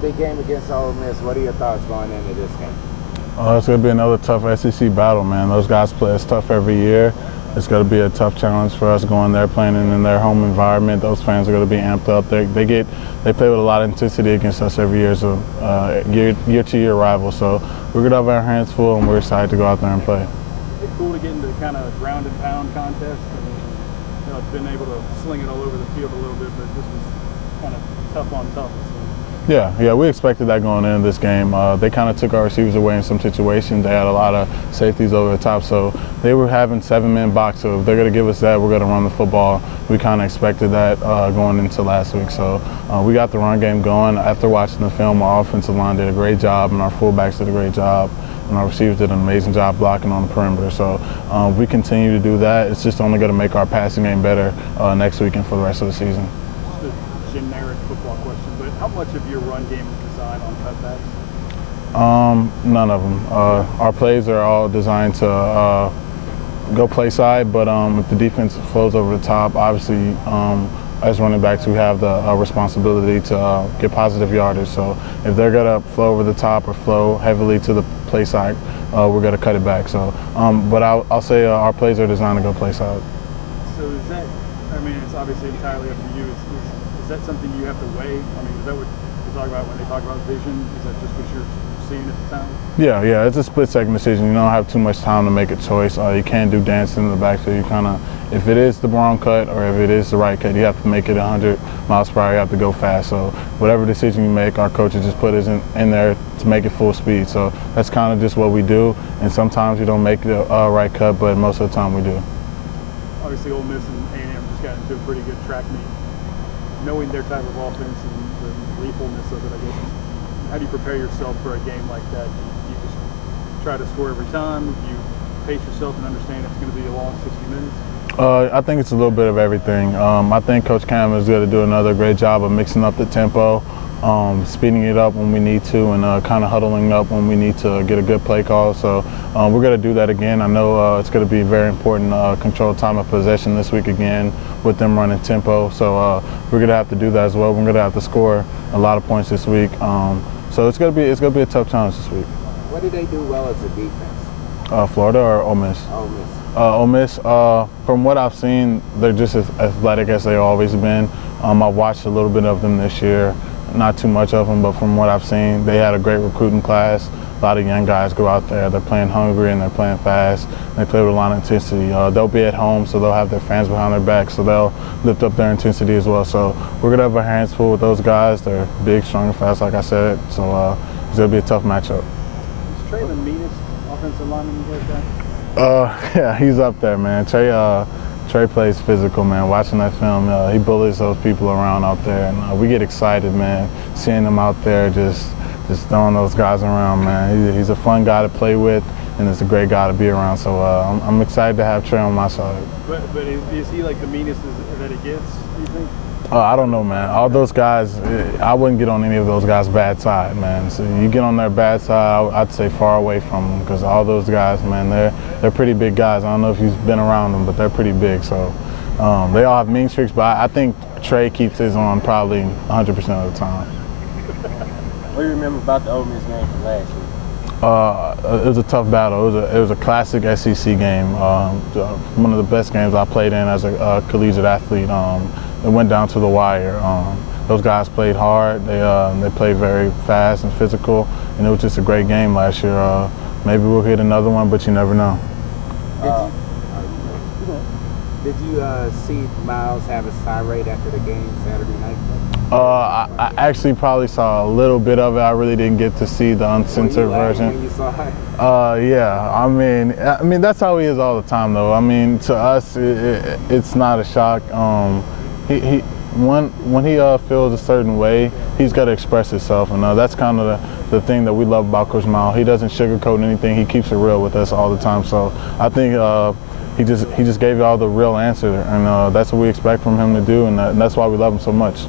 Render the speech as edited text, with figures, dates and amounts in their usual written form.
Big game against Ole Miss. What are your thoughts going into this game? It's going to be another tough SEC battle, man. Those guys play us tough every year. It's going to be a tough challenge for us going there, playing in their home environment. Those fans are going to be amped up. They play with a lot of intensity against us every year, so year-to-year rival. So we're going to have our hands full, and we're excited to go out there and play. It's cool to get into kind of ground and pound contest. And, it's been able to sling it all over the field a little bit, but this was kind of tough on tough. Yeah, we expected that going into this game. They kind of took our receivers away in some situations. They had a lot of safeties over the top, so they were having 7-man box. So if they're going to give us that, we're going to run the football. We kind of expected that going into last week. So we got the run game going. After watching the film, our offensive line did a great job, and our fullbacks did a great job, and our receivers did an amazing job blocking on the perimeter. So we continue to do that. It's just only going to make our passing game better next week and for the rest of the season. Just a generic football question, but how much of your run game is designed on cutbacks? None of them. Our plays are all designed to go play side, but if the defense flows over the top, obviously as running backs we have the responsibility to get positive yardage. So if they're going to flow over the top or flow heavily to the play side, we're going to cut it back. So, but I'll say our plays are designed to go play side. So is that, I mean, it's obviously entirely up to you. Is that something you have to weigh? I mean, is that what you talk about when they talk about vision? Is that just what you're seeing at the time? Yeah, it's a split-second decision. You don't have too much time to make a choice. You can't do dancing in the backfield. You kind of, if it is the wrong cut or if it is the right cut, you have to make it 100 miles per hour. You have to go fast. So whatever decision you make, our coaches just put us in there to make it full speed. So that's kind of just what we do. And sometimes you don't make the right cut, but most of the time we do. Obviously, Ole Miss and A&M just got into a pretty good track meet. Knowing their type of offense and the lethalness of it, I guess, how do you prepare yourself for a game like that? Do you just try to score every time? Do you pace yourself and understand it's going to be a long 60 minutes? I think it's a little bit of everything. I think Coach Cam is going to do another great job of mixing up the tempo, speeding it up when we need to, and kind of huddling up when we need to get a good play call. So we're going to do that again. I know it's going to be very important control time of possession this week again with them running tempo. So we're going to have to do that as well. We're going to have to score a lot of points this week. So it's going to be a tough challenge this week. What did they do well as a defense? Florida or Ole Miss? Ole Miss. Ole Miss, from what I've seen, they're just as athletic as they've always been. I watched a little bit of them this year, not too much of them, but from what I've seen, they had a great recruiting class. A lot of young guys go out there. They're playing hungry and they're playing fast. They play with a lot of intensity. They'll be at home, so they'll have their fans behind their back, so they'll lift up their intensity as well. So we're going to have our hands full with those guys. They're big, strong, and fast, like I said. So it's going to be a tough matchup. Is Trey the meanest offensive lineman you guys got? Yeah, he's up there, man. Trey plays physical, man. Watching that film, he bullies those people around out there, and we get excited, man, seeing him out there just throwing those guys around, man. He's a fun guy to play with, and it's a great guy to be around. So I'm excited to have Trey on my side. But is he like the meanest that it gets, you think? I don't know, man. All those guys, I wouldn't get on any of those guys' bad side, man. So you get on their bad side, I'd say far away from them, because all those guys, man, they're pretty big guys. I don't know if you've been around them, but they're pretty big. So they all have mean streaks, but I think Trey keeps his on probably 100% of the time. What do you remember about the Ole Miss game from last year? It was a tough battle. It was a classic SEC game. One of the best games I played in as a collegiate athlete. It went down to the wire. Those guys played hard. They played very fast and physical, and it was just a great game last year. Maybe we'll hit another one, but you never know. Did you see Miles have a tirade after the game Saturday night? I actually probably saw a little bit of it. I really didn't get to see the uncensored version. When you saw it? Yeah. I mean that's how he is all the time, though. I mean, to us, it's not a shock. When he feels a certain way, he's got to express himself, and that's kind of the thing that we love about Coach Miles. He doesn't sugarcoat anything. He keeps it real with us all the time. So I think he just gave you all the real answer, and that's what we expect from him to do, and that's why we love him so much.